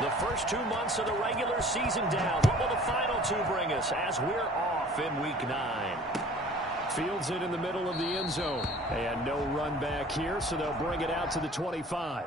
The first 2 months of the regular season down. What will the final two bring us as we're off in Week 9? Fields it in the middle of the end zone. And no run back here, so they'll bring it out to the 25.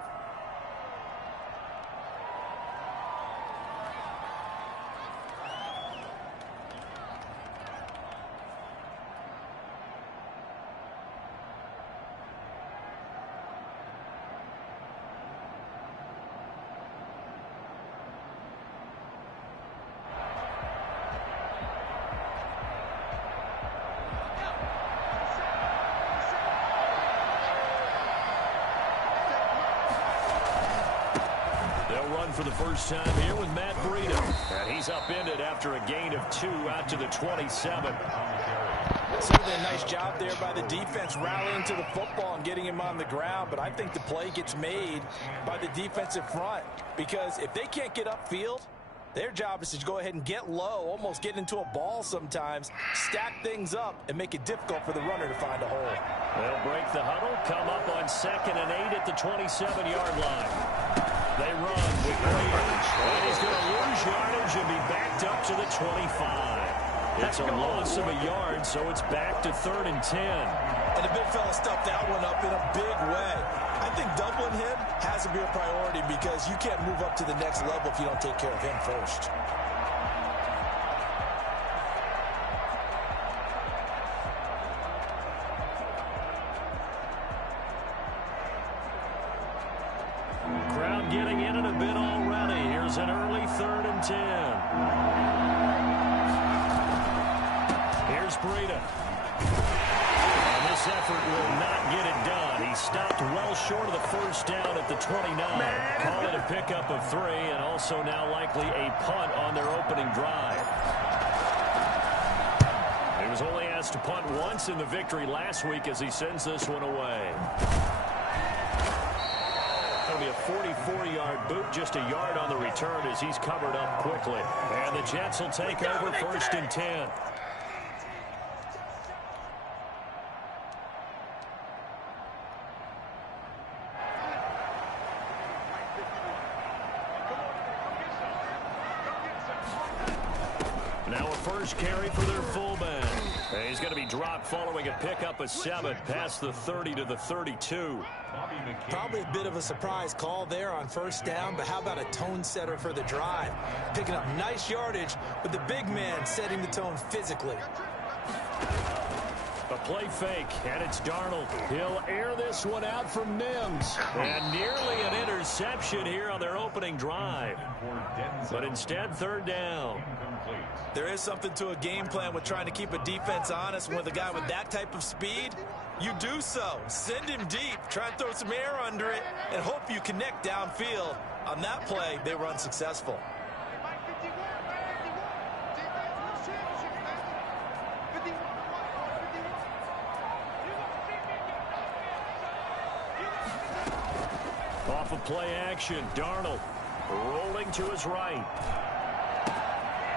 For the first time here with Matt Breida. And he's upended after a gain of 2 out to the 27. Certainly a nice job there by the defense rallying to the football and getting him on the ground. But I think the play gets made by the defensive front. Because if they can't get upfield, their job is to go ahead and get low, almost get into a ball sometimes, stack things up, and make it difficult for the runner to find a hole. They'll break the huddle, come up on 2nd and 8 at the 27-yard line. They run with Breida, and he's going to lose yardage and be backed up to the 25. It's a loss of a yard, so it's back to 3rd and 10. And the big fella stuffed that one up in a big way. I think doubling him has to be a priority because you can't move up to the next level if you don't take care of him first. Getting in it a bit already. Here's an early 3rd and 10. Here's Breida. And this effort will not get it done. He stopped well short of the first down at the 29. Call it a pickup of 3 and also now likely a punt on their opening drive. He was only asked to punt once in the victory last week as he sends this one away. Be a 44-yard boot, just a yard on the return as he's covered up quickly. And the Jets will take over 1st and 10. Now a first carry for their fullback. He's going to be dropped following a pickup of 7 past the 30 to the 32. Probably a bit of a surprise call there on first down, but how about a tone setter for the drive? Picking up nice yardage with the big man setting the tone physically. A play fake, and it's Darnold. He'll air this one out from Mims. And nearly an interception here on their opening drive. But instead, 3rd down. There is something to a game plan with trying to keep a defense honest. With a guy with that type of speed, you do so. Send him deep, try and throw some air under it, and hope you connect downfield. On that play, they were unsuccessful. Off of play action, Darnold rolling to his right.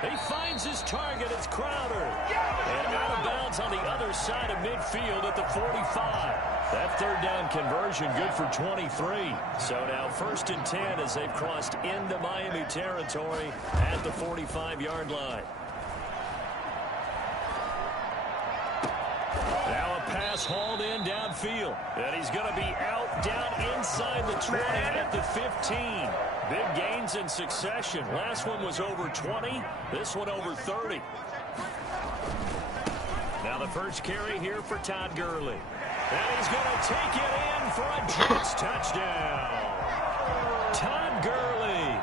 He finds his target. It's Crowder. And out of bounds on the other side of midfield at the 45. That 3rd down conversion good for 23. So now 1st and 10 as they've crossed into Miami territory at the 45-yard line. Now a pass hauled in downfield. And he's going to be out down inside the 20 at the 15. Big gains in succession. Last one was over 20. This one over 30. Now the first carry here for Todd Gurley. And he's going to take it in for a Jets touchdown. Todd Gurley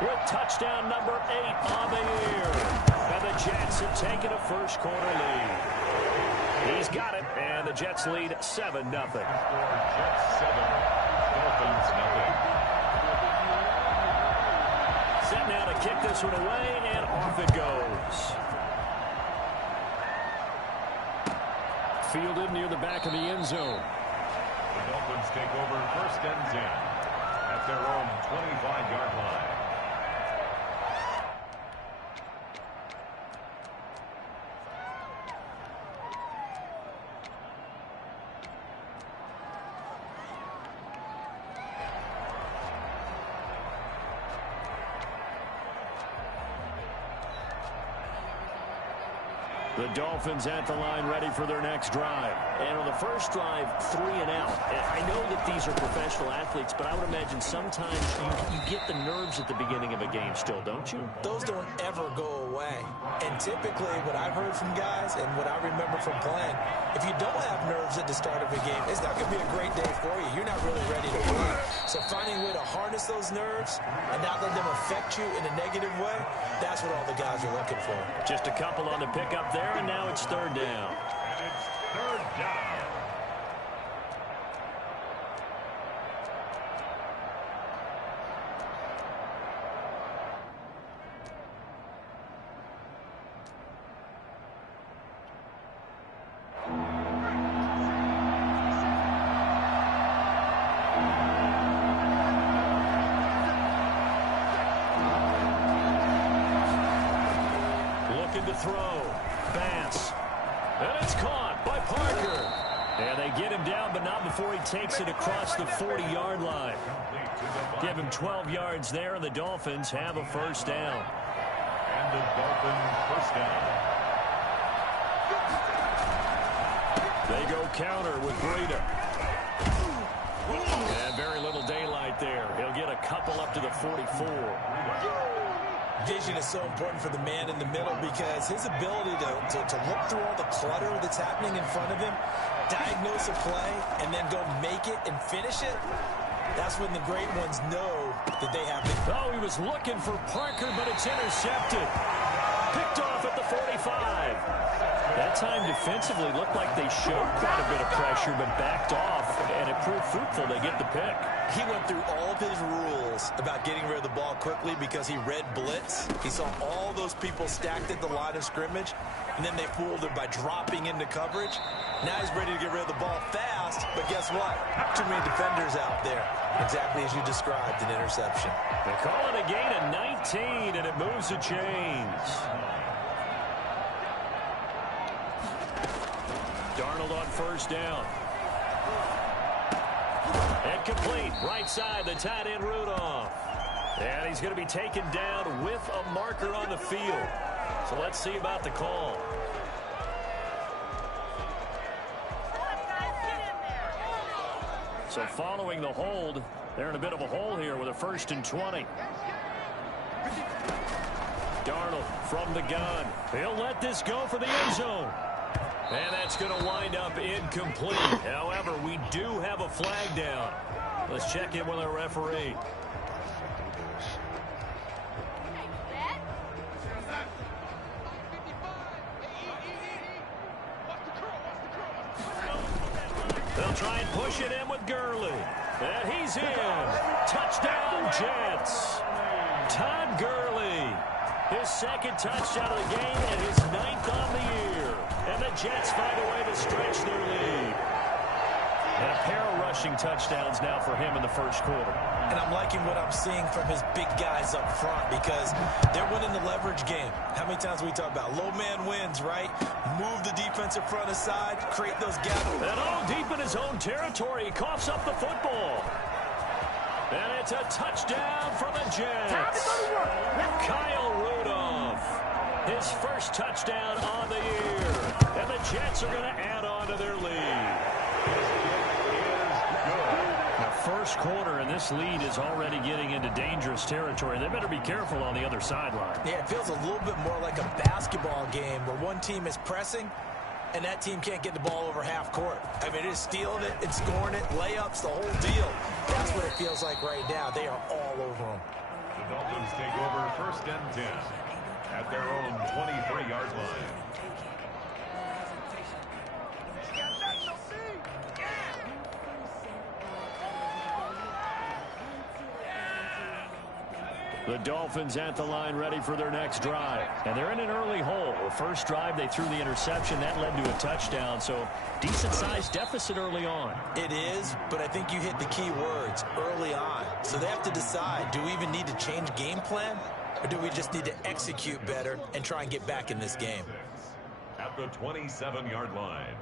with touchdown number 8 on the year. And the Jets have taken a first quarter lead. He's got it, and the Jets lead 7-0. Jets 7, Dolphins 0. Set now to kick this one away, and off it goes. Fielded near the back of the end zone. The Dolphins take over 1st and 10 at their own 25-yard line. The Dolphins at the line ready for their next drive. And on the first drive, 3 and out. And I know that these are professional athletes, but I would imagine sometimes you get the nerves at the beginning of a game still, don't you? Those don't ever go away. And typically what I've heard from guys and what I remember from playing, if you don't have nerves at the start of a game, it's not going to be a great day for you. You're not really ready to play. So finding a way to harness those nerves and not let them affect you in a negative way, that's what all the guys are looking for. Just a couple on the pickup there. And now it's 3rd down. And it's 3rd down. Looking to throw. Bass. And it's caught by Parker. And they get him down, but not before he takes it across the 40-yard line. Give him 12 yards there, and the Dolphins have a 1st down. And the Dolphins 1st down. They go counter with Breida. And very little daylight there. He'll get a couple up to the 44. Vision is so important for the man in the middle because his ability to look through all the clutter that's happening in front of him, diagnose a play, and then go make it and finish it, that's when the great ones know that they have the... Oh, he was looking for Parker, but it's intercepted. Picked off at the 45. That time defensively looked like they showed quite a bit of pressure, but backed off, and it proved fruitful. They get the pick. He went through all of his rules about getting rid of the ball quickly because he read blitz. He saw all those people stacked at the line of scrimmage, and then they fooled him by dropping into coverage. Now he's ready to get rid of the ball fast, but guess what? Too many defenders out there. Exactly as you described, an interception. They call it a gain of 19, and it moves the chains. Darnold on 1st down. Incomplete. Right side, the tight end Rudolph. And he's going to be taken down with a marker on the field. So let's see about the call. So following the hold, they're in a bit of a hole here with a 1st and 20. Darnold from the gun. He'll let this go for the end zone. And that's going to wind up incomplete. However, we do have a flag down. Let's check in with our referee. They'll try and push it in with Gurley. And he's in. Touchdown, Jets. Todd Gurley. His 2nd touchdown of the game and his 9th on the year. And the Jets find a way to stretch their lead. And a pair of rushing touchdowns now for him in the 1st quarter. And I'm liking what I'm seeing from his big guys up front because they're winning the leverage game. How many times we talk about low man wins, right? Move the defensive front aside, create those gaps. And all deep in his own territory, he coughs up the football. And it's a touchdown for the Jets. Kyle Rudolph, his 1st touchdown on the year. And the Jets are going to add on to their lead. The 1st quarter, and this lead is already getting into dangerous territory. They better be careful on the other sideline. Yeah, it feels a little bit more like a basketball game where one team is pressing and that team can't get the ball over half court. I mean, it is stealing it and scoring it, layups, the whole deal. That's what it feels like right now. They are all over them. The Dolphins take over 1st and 10 at their own 23-yard line. The Dolphins at the line ready for their next drive. And they're in an early hole. The 1st drive, they threw the interception. That led to a touchdown. So decent-sized deficit early on. It is, but I think you hit the key words, early on. So they have to decide, do we even need to change game plan? Or do we just need to execute better and try and get back in this game? At the 27-yard line.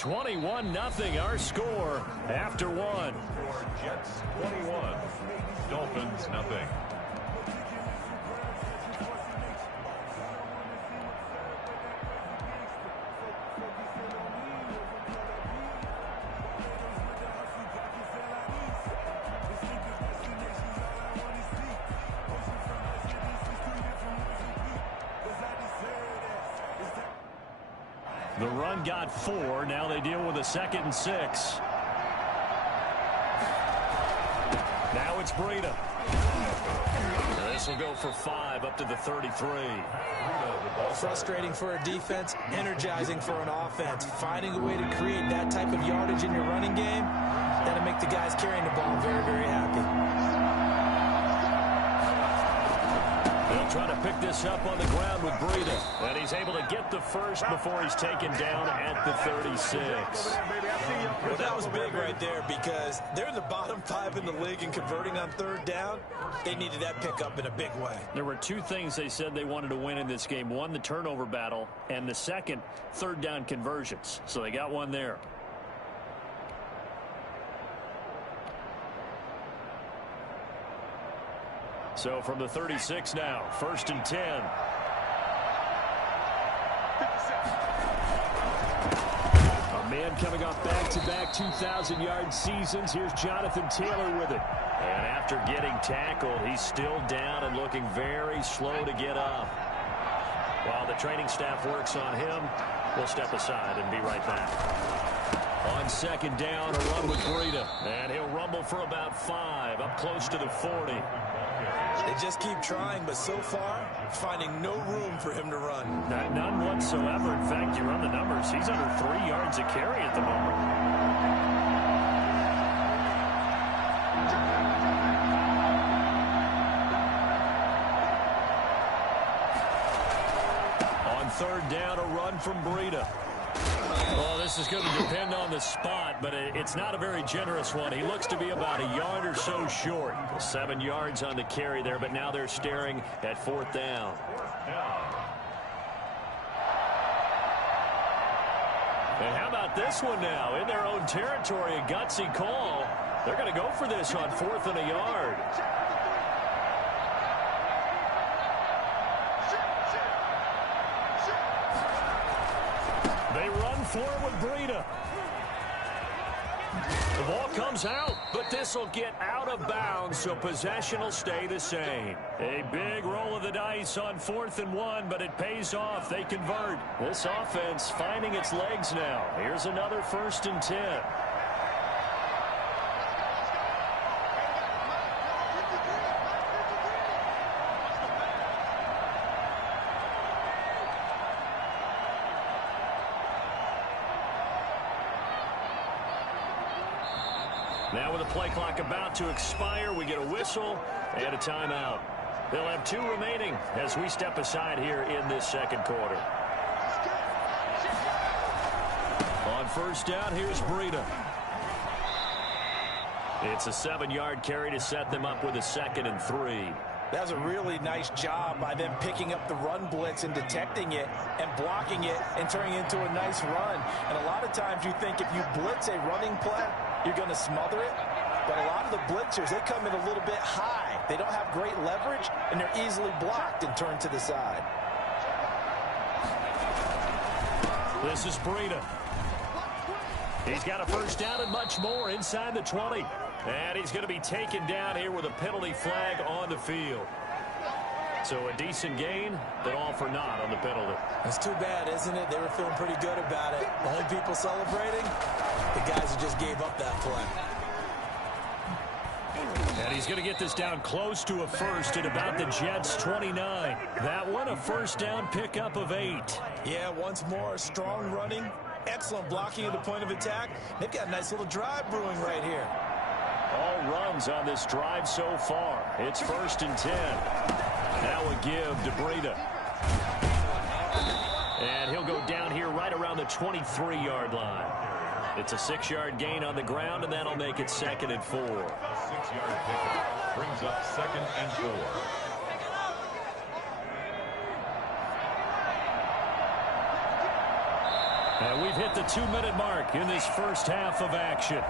21-0 our score after one. Jets 21, Dolphins nothing. The run got 4. Now they deal with a 2nd and 6. Now it's Breida. This will go for 5 up to the 33. Frustrating for a defense, energizing for an offense. Finding a way to create that type of yardage in your running game, that'll make the guys carrying the ball very, very happy. They'll try to pick this up on the ground with Breida. And he's able to get the first before he's taken down at the 36. Well, that was big right there because they're in the bottom 5 in the league and converting on 3rd down. They needed that pickup in a big way. There were 2 things they said they wanted to win in this game. One, the turnover battle, and the second, 3rd down conversions. So they got one there. So from the 36 now, 1st and 10. A man coming off back-to-back 2,000-yard seasons. Here's Jonathan Taylor with it. And after getting tackled, he's still down and looking very slow to get up. While the training staff works on him, we'll step aside and be right back. On 2nd down, a run with Breida. And he'll rumble for about 5, up close to the 40. They just keep trying, but so far, finding no room for him to run. None whatsoever. In fact, you run the numbers. He's under 3 yards a carry at the moment. On 3rd down, a run from Breida. Well, this is going to depend on the spot, but it's not a very generous one. He looks to be about a yard or so short. 7 yards on the carry there, but now they're staring at 4th down. And how about this one now? In their own territory, a gutsy call. They're going to go for this on 4th and a yard. They run forward with Breida. The ball comes out, but this will get out of bounds, so possession will stay the same. A big roll of the dice on 4th and 1, but it pays off. They convert. This offense finding its legs now. Here's another 1st and 10. Now with the play clock about to expire, we get a whistle and a timeout. They'll have 2 remaining as we step aside here in this 2nd quarter. On 1st down, here's Breida. It's a 7-yard carry to set them up with a 2nd and 3. That was a really nice job by them picking up the run blitz and detecting it and blocking it and turning it into a nice run. And a lot of times you think if you blitz a running play, you're going to smother it. But a lot of the blitzers, they come in a little bit high. They don't have great leverage, and they're easily blocked and turned to the side. This is Breida. He's got a 1st down and much more inside the 20. And he's going to be taken down here with a penalty flag on the field. So a decent gain, but all for naught on the penalty. That's too bad, isn't it? They were feeling pretty good about it. The home people celebrating, the guys who just gave up that play. And he's going to get this down close to a 1st at about the Jets' 29. That one, a 1st down pickup of 8. Yeah, once more, strong running, excellent blocking at the point of attack. They've got a nice little drive brewing right here. All runs on this drive so far. It's 1st and 10. Now a give to Breida. And he'll go down here right around the 23-yard line. It's a 6-yard gain on the ground, and that'll make it 2nd and 4. 6-yard pickup brings up 2nd and 4. And we've hit the 2-minute mark in this first half of action.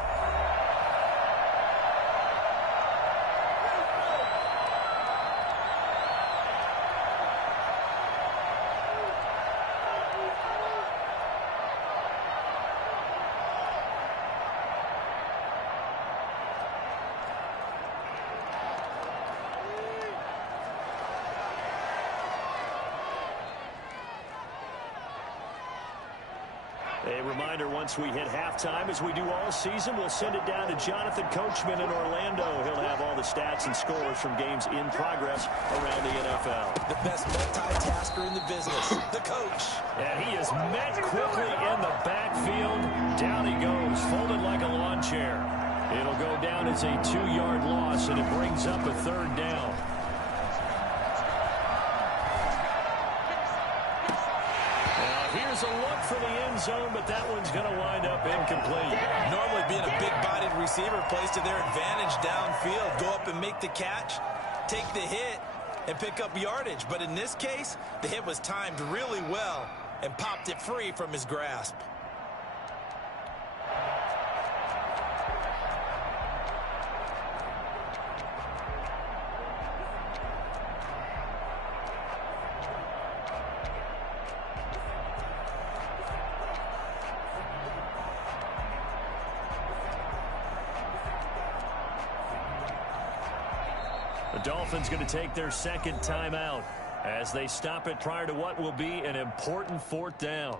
A reminder, once we hit halftime, as we do all season, we'll send it down to Jonathan Coachman in Orlando. He'll have all the stats and scores from games in progress around the NFL. The best multitasker in the business, the coach. And he is met quickly in the backfield. Down he goes, folded like a lawn chair. It'll go down as a 2-yard loss, and it brings up a 3rd down. Here's a look for the end zone, but that one's going to wind up incomplete. Normally being a big-bodied receiver plays to their advantage downfield. Go up and make the catch, take the hit, and pick up yardage. But in this case, the hit was timed really well and popped it free from his grasp. The Dolphins going to take their 2nd timeout as they stop it prior to what will be an important 4th down.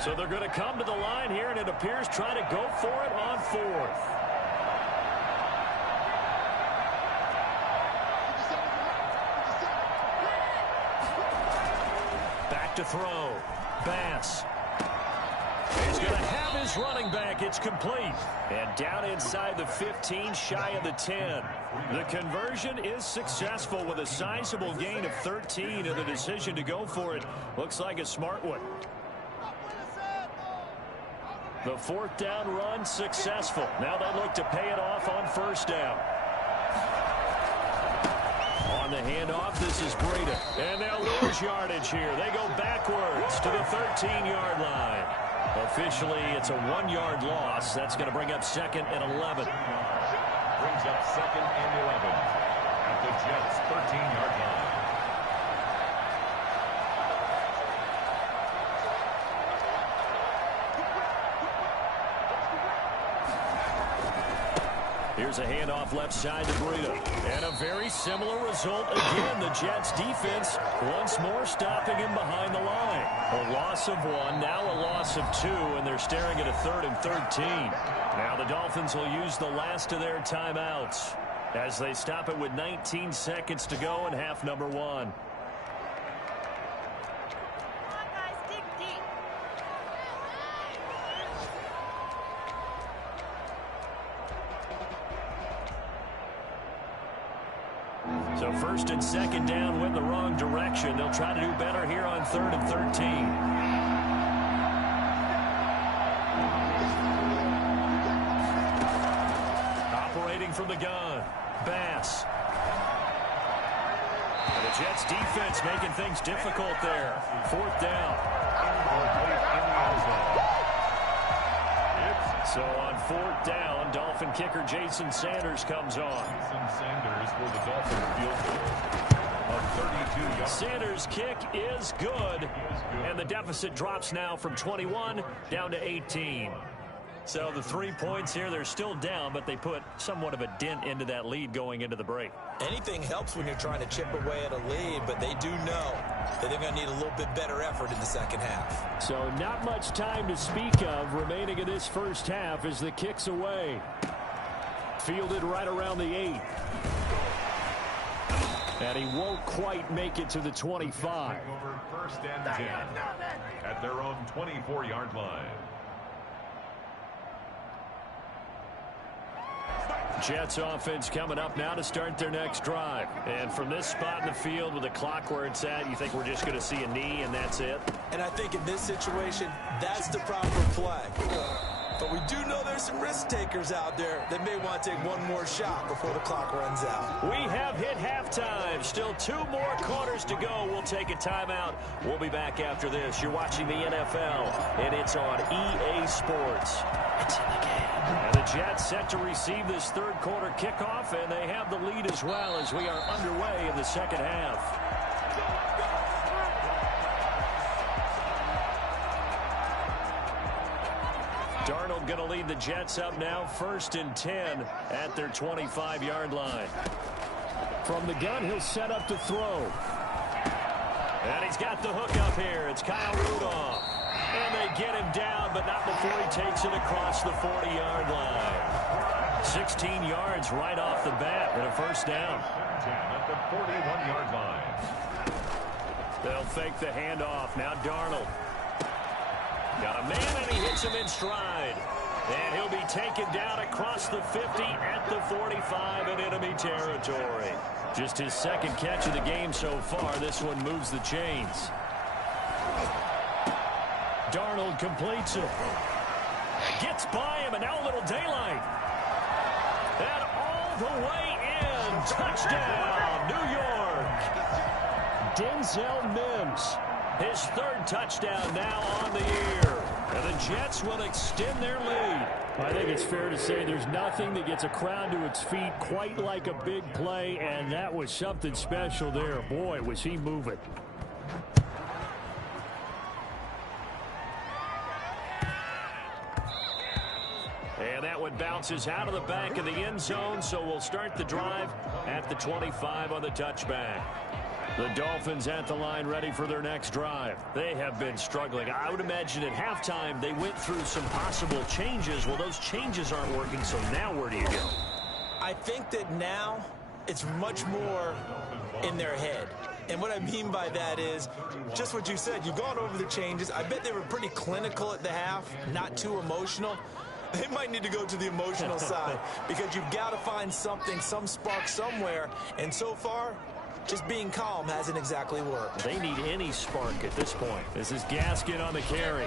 So they're going to come to the line here, and it appears trying to go for it on 4th. Back to throw. Bass. He's going to have his running back. It's complete. And down inside the 15, shy of the 10. The conversion is successful with a sizable gain of 13, and the decision to go for it looks like a smart one. The 4th down run successful. Now they look to pay it off on 1st down. On the handoff, this is Breida. And they'll lose yardage here. They go backwards to the 13-yard line. Officially, it's a 1-yard loss. That's going to bring up 2nd and 11. Brings up 2nd and 11 at the Jets' 13-yard line. Here's a handoff left side to Breida. And a very similar result again. The Jets defense once more stopping him behind the line. A loss of 1, now a loss of 2, and they're staring at a 3rd and 13. Now the Dolphins will use the last of their timeouts as they stop it with 19 seconds to go in half number 1. So 1st and 2nd down went the wrong direction. They'll try to do better here on 3rd and 13. Operating from the gun, Bass. And the Jets defense making things difficult there. 4th down. So on 4th down, Dolphin kicker Jason Sanders comes on. Jason Sanders for the Dolphin field goal of 32 yards. Sanders' kick is good, and the deficit drops now from 21 down to 18. So the 3 points here, they're still down, but they put somewhat of a dent into that lead going into the break. Anything helps when you're trying to chip away at a lead, but they do know that they're going to need a little bit better effort in the 2nd half. So not much time to speak of remaining in this first half as the kick's away. Fielded right around the 8. And he won't quite make it to the 25. Over 1st and 10 at their own 24-yard line. Jets offense coming up now to start their next drive. And from this spot in the field with the clock where it's at, you think we're just going to see a knee and that's it? And I think in this situation, that's the proper play. But we do know there's some risk takers out there that may want to take one more shot before the clock runs out. We have hit halftime. Still 2 more quarters to go. We'll take a timeout. We'll be back after this. You're watching the NFL, and it's on EA Sports. It's in the game. And the Jets set to receive this third quarter kickoff, and they have the lead as well as we are underway in the second half. Darnold going to lead the Jets up now, 1st and 10 at their 25-yard line. From the gun, he'll set up to throw. And he's got the hook up here. It's Kyle Rudolph. And they get him down, but not before he takes it across the 40-yard line. 16 yards right off the bat and a first down. At the 41-yard line. They'll fake the handoff. Now Darnold. Got a man, and he hits him in stride. And he'll be taken down across the 50 at the 45 in enemy territory. Just his second catch of the game so far. This one moves the chains. Darnold completes it. Gets by him, and now a little daylight. And all the way in. Touchdown, New York. Denzel Mims. His 3rd touchdown now on the year. And the Jets will extend their lead. I think it's fair to say there's nothing that gets a crowd to its feet quite like a big play, and that was something special there. Boy, was he moving. And that one bounces out of the back of the end zone, so we'll start the drive at the 25 on the touchback. The Dolphins at the line ready for their next drive. They have been struggling. I would imagine at halftime they went through some possible changes. Well, those changes aren't working, so now where do you go? I think that now it's much more in their head. And what I mean by that is just what you said. You've gone over the changes. I bet they were pretty clinical at the half, not too emotional. They might need to go to the emotional side because you've got to find something, some spark somewhere. And so far, just being calm hasn't exactly worked. They need any spark at this point. This is Gaskin on the carry.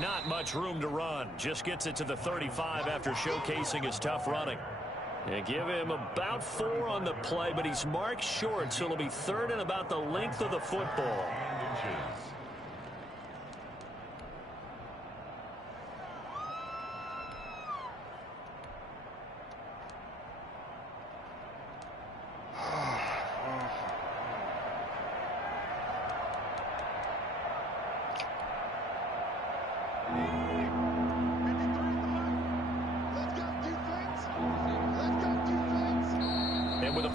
Not much room to run. Just gets it to the 35 after showcasing his tough running. And give him about 4 on the play, but he's marked short, so it'll be 3rd and about the length of the football.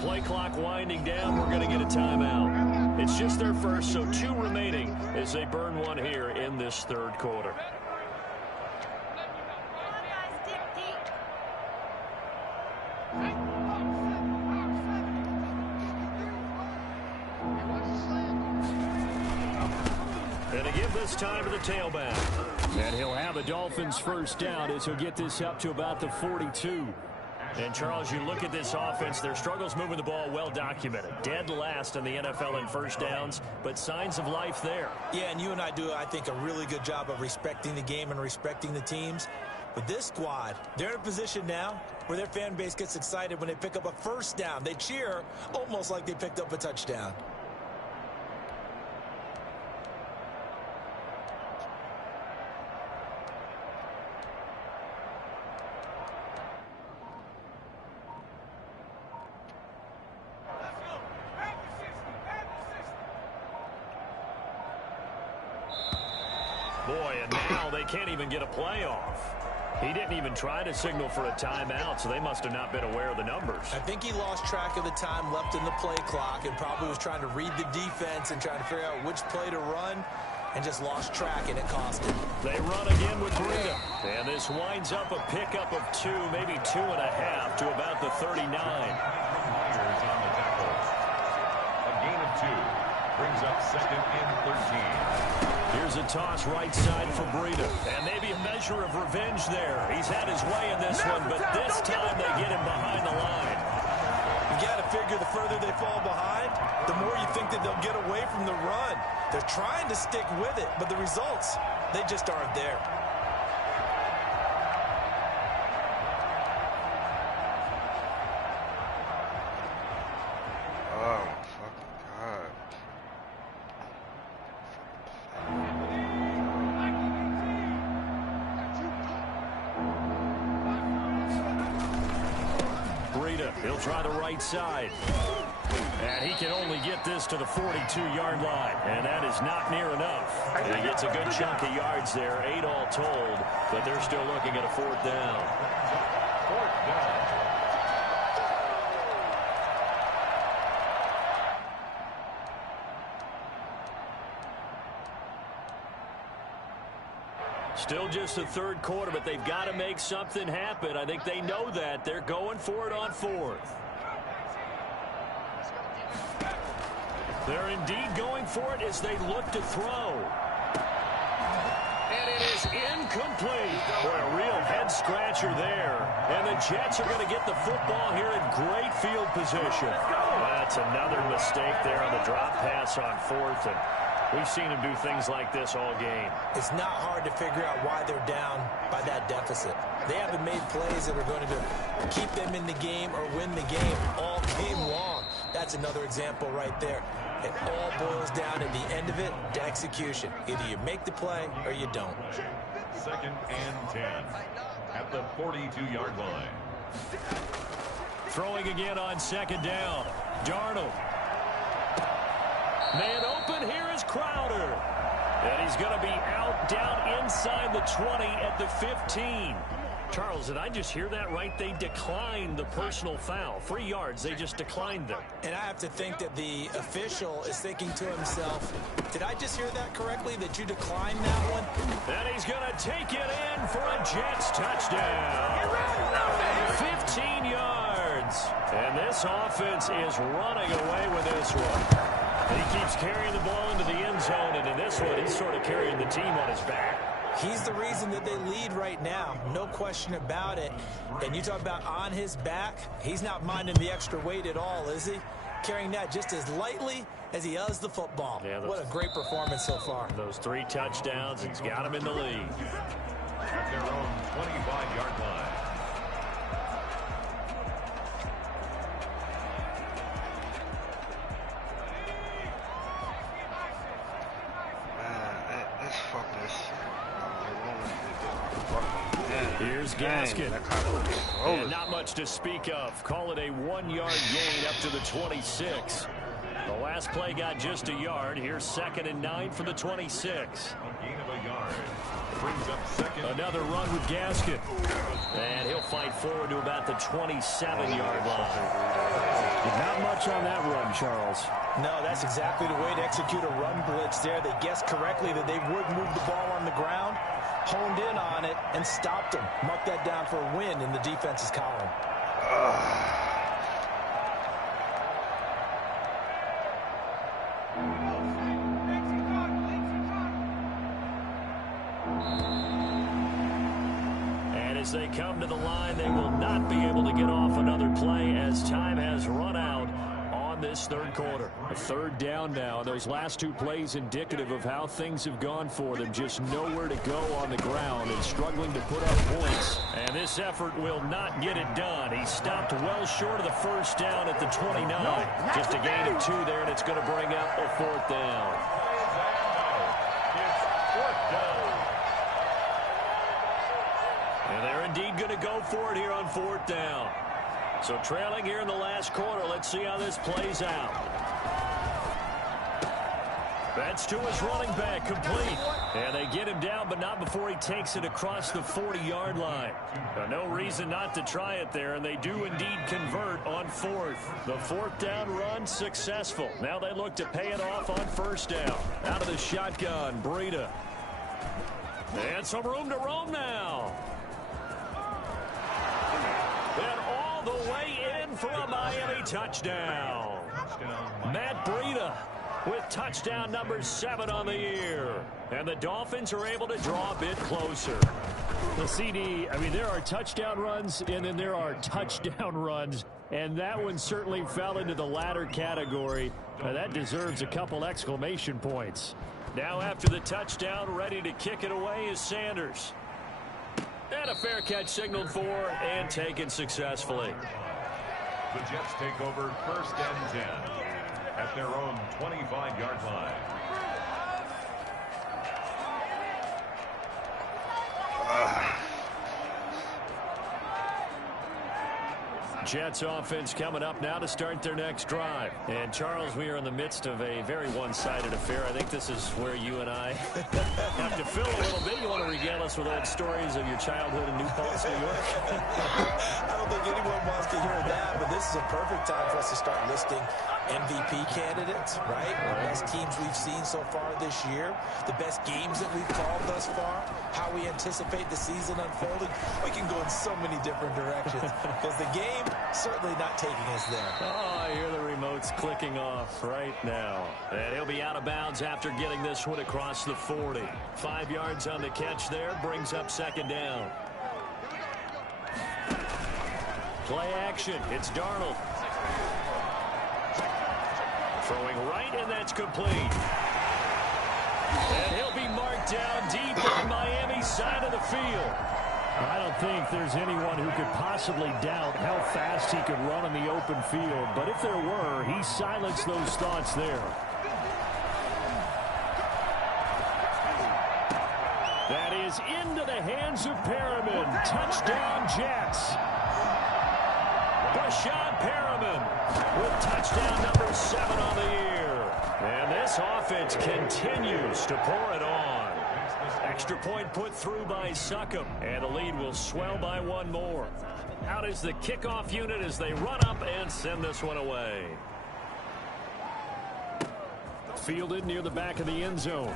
Play clock winding down, we're going to get a timeout. It's just their first, so 2 remaining as they burn one here in this 3rd quarter. And to give this time to the tailback. And he'll have a Dolphins first down as he'll get this up to about the 42. And, Charles, you look at this offense, their struggles moving the ball well documented. Dead last in the NFL in first downs, but signs of life there. Yeah, and you and I do, I think, a really good job of respecting the game and respecting the teams. But this squad, they're in a position now where their fan base gets excited when they pick up a first down. They cheer almost like they picked up a touchdown. Boy, and now they can't even get a play off. He didn't even try to signal for a timeout, so they must have not been aware of the numbers. I think he lost track of the time left in the play clock and probably was trying to read the defense and trying to figure out which play to run and just lost track, and it cost him. They run again with Breida. And this winds up a pickup of 2, maybe 2.5 to about the 39. Myers on the tackle. A gain of 2 brings up 2nd and 13. Here's a toss right side for Breida. And maybe a measure of revenge there. He's had his way in this one, but this time they get him behind the line. You got to figure the further they fall behind, the more you think that they'll get away from the run. They're trying to stick with it, but the results, they just aren't there. He'll try the right side. And he can only get this to the 42-yard line. And that is not near enough. He gets a good chunk of yards there, 8 all told, but they're still looking at a 4th down. 4th down. Still just the 3rd quarter, but they've got to make something happen. I think they know that. They're going for it on 4th. They're indeed going for it as they look to throw. And it is incomplete. Boy, a real head-scratcher there. And the Jets are going to get the football here in great field position. That's another mistake there on the drop pass on 4th. And we've seen him do things like this all game. It's not hard to figure out why they're down by that deficit. They haven't made plays that are going to keep them in the game or win the game all game long. That's another example right there. It all boils down at the end of it to execution. Either you make the play or you don't. 2nd and 10 at the 42-yard line. Throwing again on 2nd down. Darnold. Man open, here is Crowder. And he's going to be out down inside the 20 at the 15. Charles, did I just hear that right? They declined the personal foul. 3 yards, they just declined them. And I have to think that the official is thinking to himself, did I just hear that correctly, that you declined that one? And he's going to take it in for a Jets touchdown. 15 yards. And this offense is running away with this one. He keeps carrying the ball into the end zone, and in this one, he's sort of carrying the team on his back. He's the reason that they lead right now. No question about it. And you talk about on his back, he's not minding the extra weight at all, is he? Carrying that just as lightly as he does the football. Yeah, what a great performance so far. Those 3 touchdowns, he's got him in the lead. At their own 25-yard line. Here's Gaskin. And not much to speak of. Call it a 1-yard gain up to the 26. The last play got just a yard. Here's 2nd and 9 for the 26. A gain of a yard. Brings up 2nd. Another run with Gaskin. And he'll fight forward to about the 27-yard line. Not much on that run, Charles. No, that's exactly the way to execute a run blitz there. They guessed correctly that they would move the ball on the ground, honed in on it, and stopped them. Mark that down for a win in the defense's column. And as they come to the line, they will not be able to get off another play as time has run out on this 3rd quarter. A 3rd down now. Those last 2 plays indicative of how things have gone for them. Just nowhere to go on the ground and struggling to put up points. And this effort will not get it done. He stopped well short of the 1st down at the 29. Just a gain of 2 there, and it's going to bring up a 4th down. It's 4th down. And they're indeed going to go for it here on 4th down. So trailing here in the last quarter. Let's see how this plays out. That's to his running back, complete. And they get him down, but not before he takes it across the 40-yard line. Now, no reason not to try it there, and they do indeed convert on 4th. The 4th down run successful. Now they look to pay it off on 1st down. Out of the shotgun, Breida. And some room to roam now. And all the way in for a Miami touchdown. Matt Breida with touchdown number 7 on the year. And the Dolphins are able to draw a bit closer. The CD, I mean, there are touchdown runs, and then there are touchdown runs. And that one certainly fell into the latter category. That deserves a couple exclamation points. Now after the touchdown, ready to kick it away is Sanders. And a fair catch signaled for and taken successfully. The Jets take over 1st and 10 at their own 25-yard line. Jets offense coming up now to start their next drive. And, Charles, we are in the midst of a very one-sided affair. I think this is where you and I have to fill a little bit. You want to regale us with old stories of your childhood in New Paltz, New York? I don't think anyone wants to hear that, but this is a perfect time for us to start listing MVP candidates, right? The best teams we've seen so far this year, the best games that we've called thus far, how we anticipate the season unfolding. We can go in so many different directions because the game certainly not taking us there. Oh, I hear the remotes clicking off right now. And he'll be out of bounds after getting this one across the 40. 5 yards on the catch there, brings up second down. Play action, it's Darnold. Throwing right, and that's complete. And he'll be marked down deep on Miami's side of the field. I don't think there's anyone who could possibly doubt how fast he could run on the open field. But if there were, he silenced those thoughts there. That is into the hands of Perriman. Touchdown, Jets. Brashad Perriman with touchdown number 7 on the year. And this offense continues to pour it on. Extra point put through by Succop, and the lead will swell by 1 more. Out is the kickoff unit as they run up and send this one away. Fielded near the back of the end zone.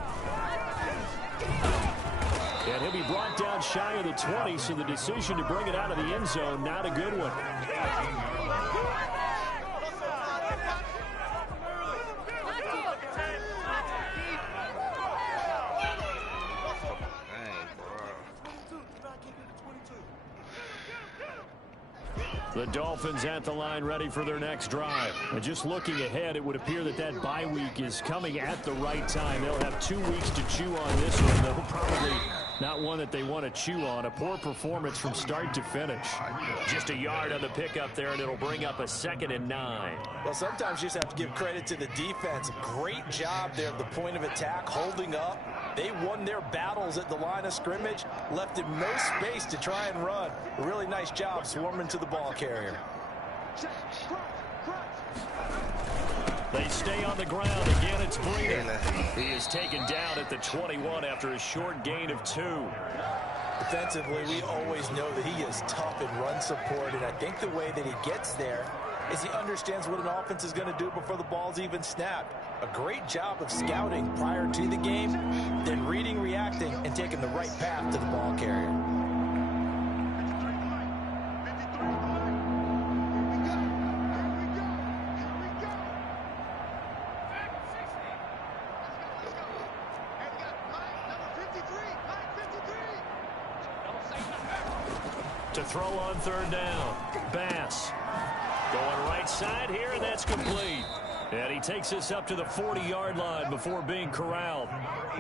And he'll be brought down shy of the 20, so the decision to bring it out of the end zone, not a good one. The Dolphins at the line ready for their next drive. And just looking ahead, it would appear that that bye week is coming at the right time. They'll have 2 weeks to chew on this one, though probably not one that they want to chew on. A poor performance from start to finish. Just a yard on the pickup there, and it'll bring up a 2nd and 9. Well, sometimes you just have to give credit to the defense. Great job there at the point of attack, holding up. They won their battles at the line of scrimmage, left him no space to try and run. A really nice job swarming to the ball carrier. They stay on the ground. Again, it's Breeder. He is taken down at the 21 after a short gain of 2. Defensively, we always know that he is tough in run support, and I think the way that he gets there is he understands what an offense is going to do before the ball's even snapped. A great job of scouting prior to the game, then reading, reacting, and taking the right path to the ball carrier. To throw on 3rd down, Bass. Going right side here, and that's complete. And he takes us up to the 40-yard line before being corralled.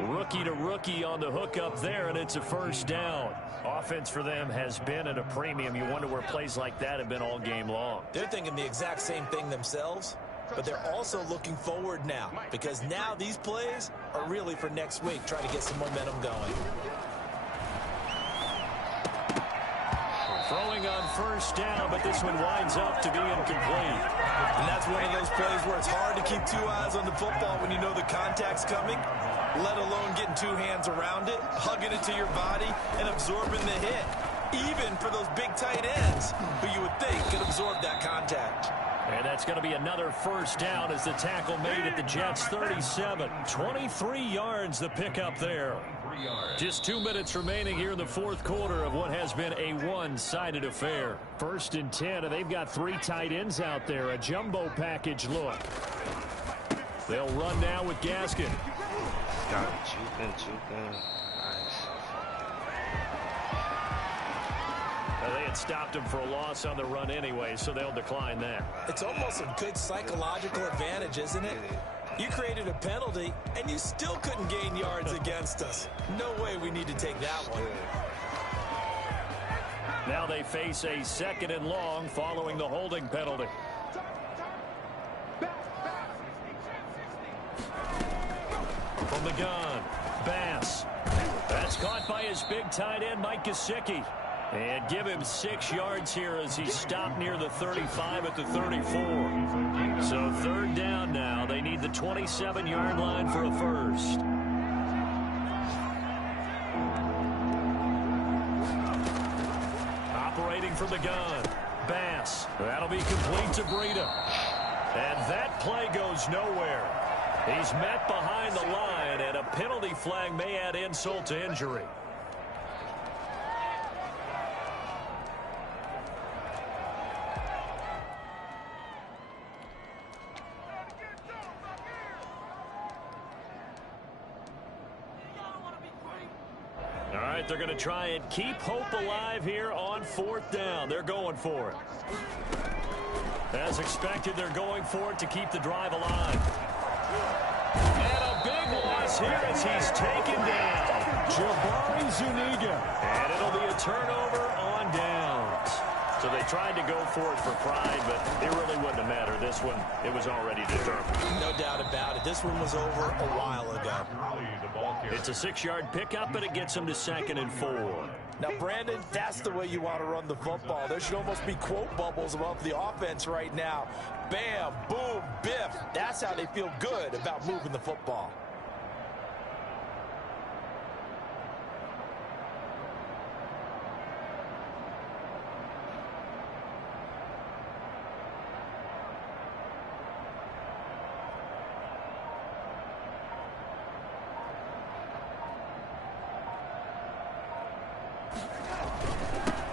Rookie to rookie on the hook up there, and it's a 1st down. Offense for them has been at a premium. You wonder where plays like that have been all game long. They're thinking the exact same thing themselves, but they're also looking forward now, because now these plays are really for next week, trying to get some momentum going. Throwing on 1st down, but this one winds up to be incomplete. And that's one of those plays where it's hard to keep 2 eyes on the football when you know the contact's coming, let alone getting 2 hands around it, hugging it to your body, and absorbing the hit. Even for those big tight ends, who you would think could absorb that contact. And that's going to be another 1st down as the tackle made at the Jets' 37. 23 yards the pickup there. Just 2 minutes remaining here in the 4th quarter of what has been a one-sided affair. 1st and 10, and they've got 3 tight ends out there. A jumbo package look. They'll run now with Gaskin. Got it. Juking. Nice. They had stopped him for a loss on the run anyway, so they'll decline that. It's almost a good psychological advantage, isn't it? You created a penalty, and you still couldn't gain yards against us. No way we need to take that one. Now they face a 2nd and long following the holding penalty. From the gun, Bass. That's caught by his big tight end, Mike Gesicki. And give him 6 yards here as he stopped near the 35 at the 34. So third down now. They need the 27-yard line for a first. Operating from the gun. Bass. That'll be complete to Breida. And that play goes nowhere. He's met behind the line, and a penalty flag may add insult to injury. All right, they're going to try and keep hope alive here on fourth down. They're going for it. As expected, they're going for it to keep the drive alive. And a big loss here as he's taken down. Jabari Zuniga. And it'll be a turnover on downs. So they tried to go for it for pride, but it really wouldn't have mattered. This one, it was already determined. No doubt about it. This one was over a while ago. It's a 6-yard pickup, and it gets them to 2nd and 4. Now, Brandon, that's the way you want to run the football. There should almost be quote bubbles above the offense right now. Bam, boom, biff. That's how they feel good about moving the football.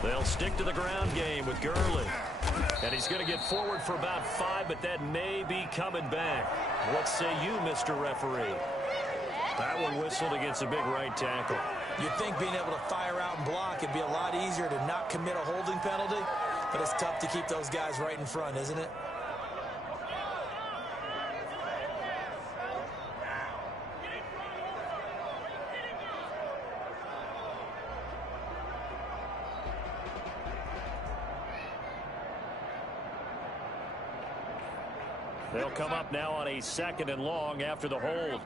They'll stick to the ground game with Gurley. And he's going to get forward for about 5, but that may be coming back. What say you, Mr. Referee? That one whistled against a big right tackle. You'd think being able to fire out and block would be a lot easier to not commit a holding penalty, but it's tough to keep those guys right in front, isn't it? They'll come up now on a 2nd and long after the hold.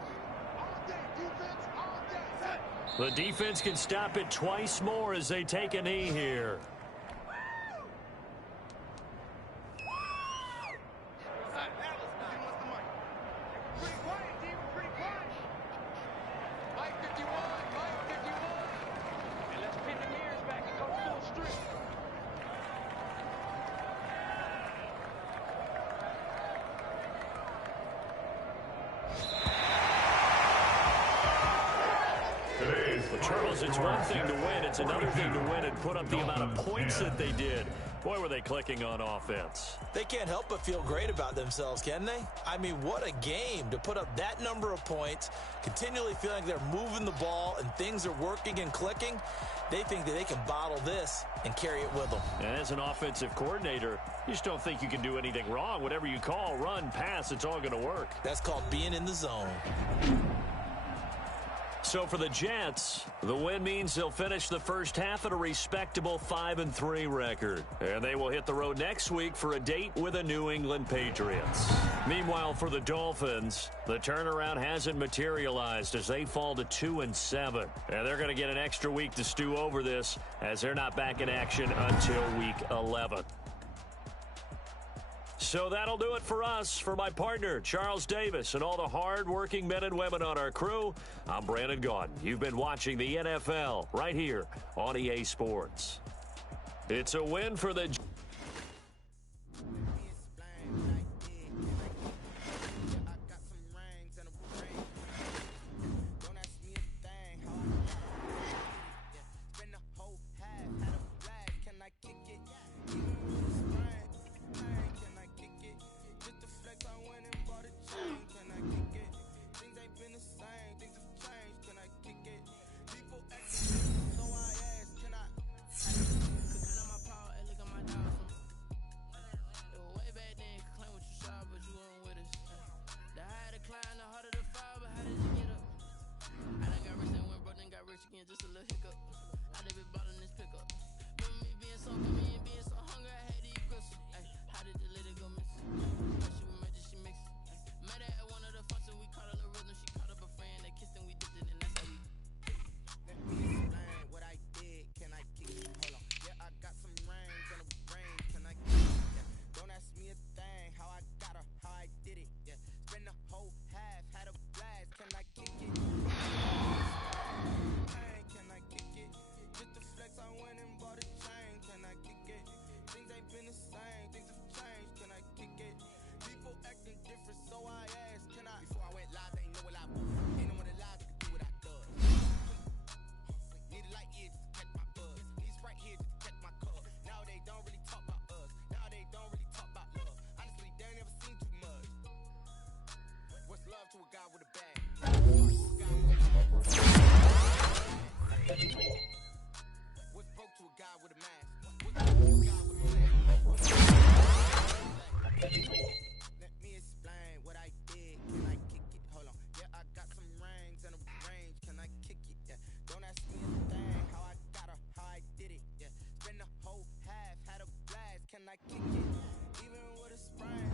The defense can stop it twice more as they take a knee here. Charles, it's one thing to win. It's another thing to win and put up the amount of points that they did. Boy, were they clicking on offense. They can't help but feel great about themselves, can they? I mean, what a game to put up that number of points, continually feeling like they're moving the ball and things are working and clicking. They think that they can bottle this and carry it with them. And as an offensive coordinator, you just don't think you can do anything wrong. Whatever you call, run, pass, it's all going to work. That's called being in the zone. So for the Jets, the win means they'll finish the first half at a respectable 5-3 record. And they will hit the road next week for a date with the New England Patriots. Meanwhile, for the Dolphins, the turnaround hasn't materialized as they fall to 2-7. And they're going to get an extra week to stew over this as they're not back in action until week 11. So that'll do it for us. For my partner, Charles Davis, and all the hard-working men and women on our crew, I'm Brandon Gaudin. You've been watching the NFL right here on EA Sports. It's a win for the... kick it, even with a sprain.